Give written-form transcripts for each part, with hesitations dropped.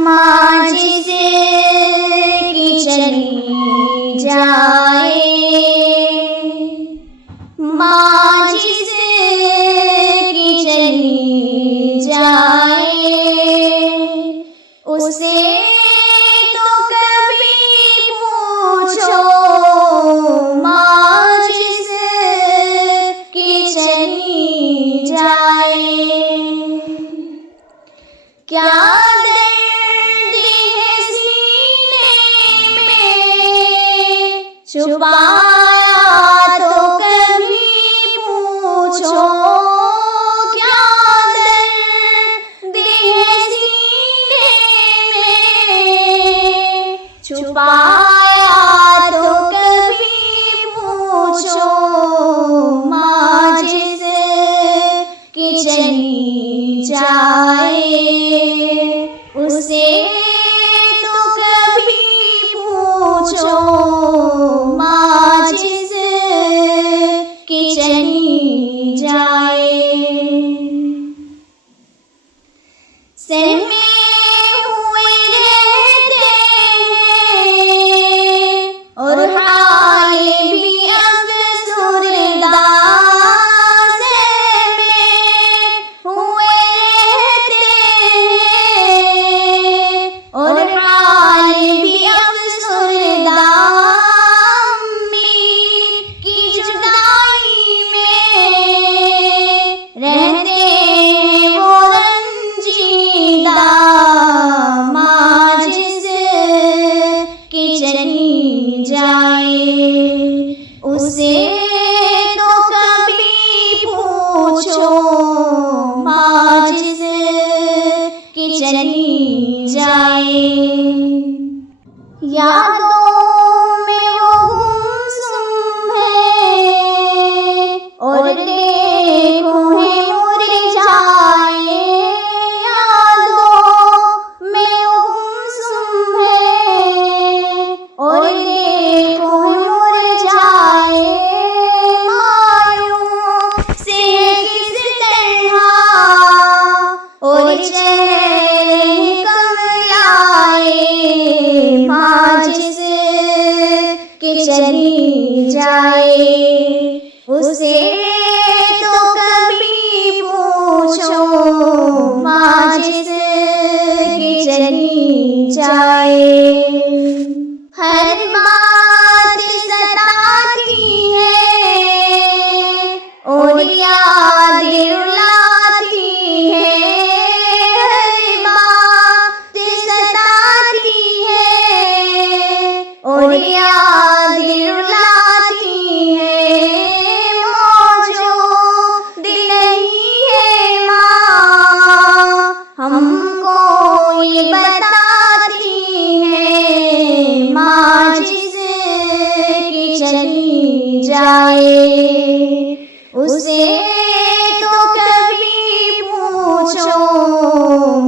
माँ जिसकी चली जाए, माँ जिसकी चली जाए, उसे तो कभी पूछो, माँ जिसकी चली जाए। क्या छुपाया तो कभी पूछो, क्या दर्द है सीने में। छुपाया तो कभी पूछो, माँ जिसकी चली जाए, उसे तो कभी पूछो, चली जाए। सहमे हुए रहते हैं और हाल भी अफसुरदा, सहमे हुए रहते हैं और हाल भी अफसुरदा। रहते वो रंजीदा, माँ जिसकी चली जाए, उसे तो कभी पूछो, माँ जिसकी चली जाए। यादों में वो गुमसुम है और चली जाए, उसे तो कभी पूछो, माँ जिसकी चली जाए। हर बात सताती है और याद रुलाती है, हर बात सताती है और याद रुलाती है। मौजूद नहीं है माँ, हमको ये बताती है, माँ जिसकी चली जाए, उसे तो कभी पूछो,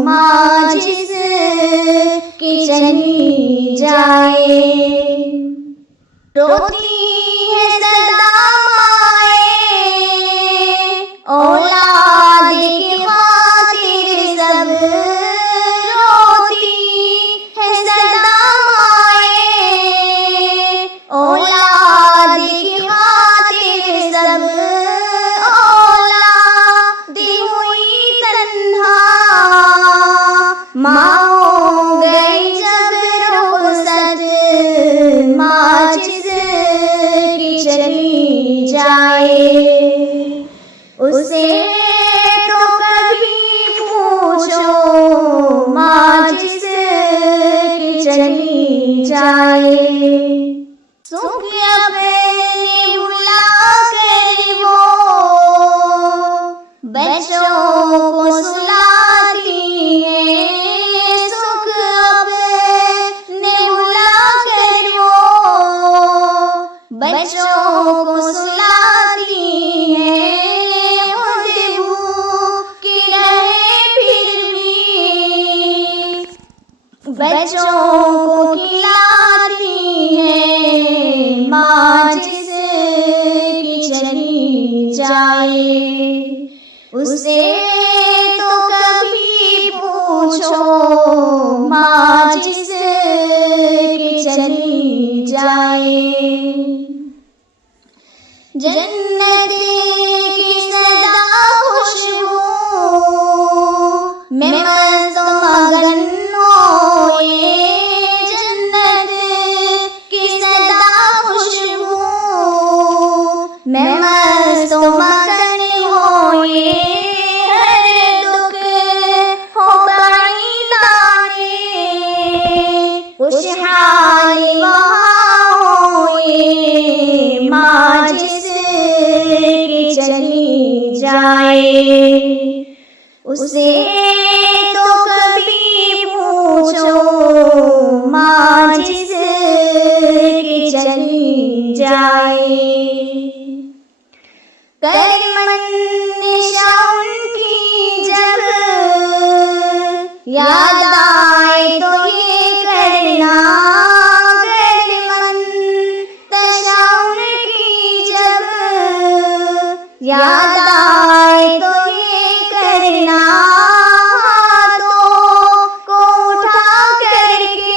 माँ जिसकी चली जाए। रोती है सदा माए औलाद की खातिर सब, रोती है सदा माए औलाद की खातिर सब। औलाद हुई तन्हा, माँ हो गई जब रुखसत, माँ जिसकी चली जाए, उसे तो कभी पूछो, माँ जिसकी चली जाए। सुख अपने भुला कर वो बच्चों को सुलाती है, सुख अपने भुला कर वो बच्चों को सुलाती है। खुद भूखी रहे फिर भी बच्चों को खिलाती है, माँ जिसकी चली जाए, उसे तो कभी पूछो, माँ जिस की चली जाए। जन्नत की सदा खुशबू में मस्त मगन होए, जन्नत की सदा खुशबू में मस्त मगन होए। हर दुख हो कहीं लाने, खुशहाली वहाँ होए, माँ जिस की चली जाए। उसे तो कभी पूछो, माँ जिस की चली जाए। करीमन निशा उनकी जब याद आए तो ये करना, करीमन निशा उनकी जब याद आए तो ये करना, हाथों को उठा करके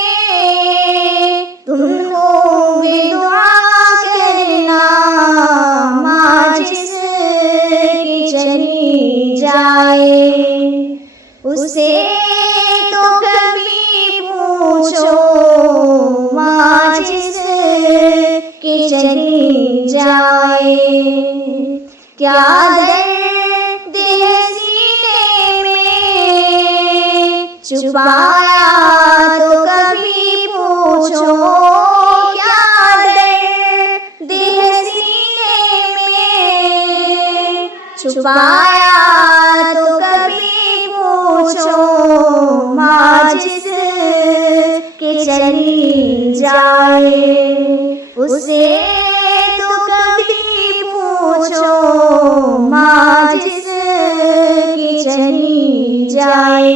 तुमको भी दुआ करना, माँ जिस की चली जाए। उसे तो कभी पूछो, माँ जिस की चली जाए। क्या दर्द है सीने में छुपाया तो कभी पूछो, क्या दर्द है सीने में छुपाया तो कभी पूछो, माँ जिस की चली जाए। उसे तो कभी पूछो, माँ जिस की चली जाए।